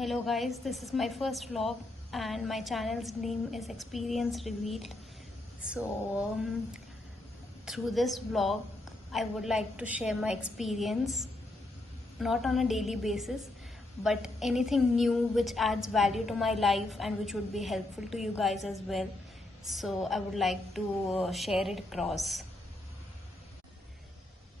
Hello guys, this is my first vlog and my channel's name is Experience Revealed. So through this vlog I would like to share my experience, not on a daily basis but anything new which adds value to my life and which would be helpful to you guys as well. So I would like to share it across.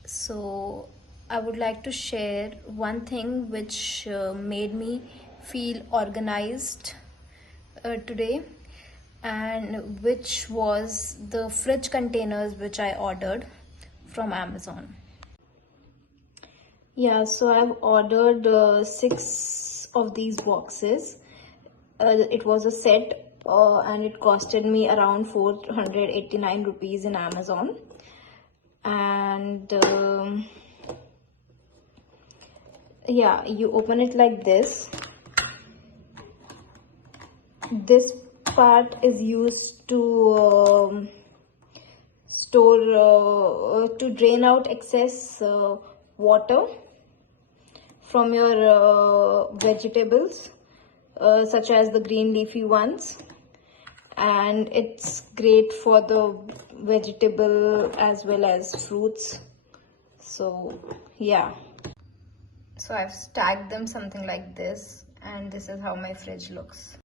So I would like to share one thing which made me feel organized today, and which was the fridge containers which I ordered from Amazon. Yeah, so I've ordered 6 of these boxes. It was a set and it costed me around 489 rupees in Amazon. And yeah, you open it like this. This part is used to to drain out excess water from your vegetables, such as the green leafy ones, and it's great for the vegetable as well as fruits. So yeah, so I've stacked them something like this, and this is how my fridge looks.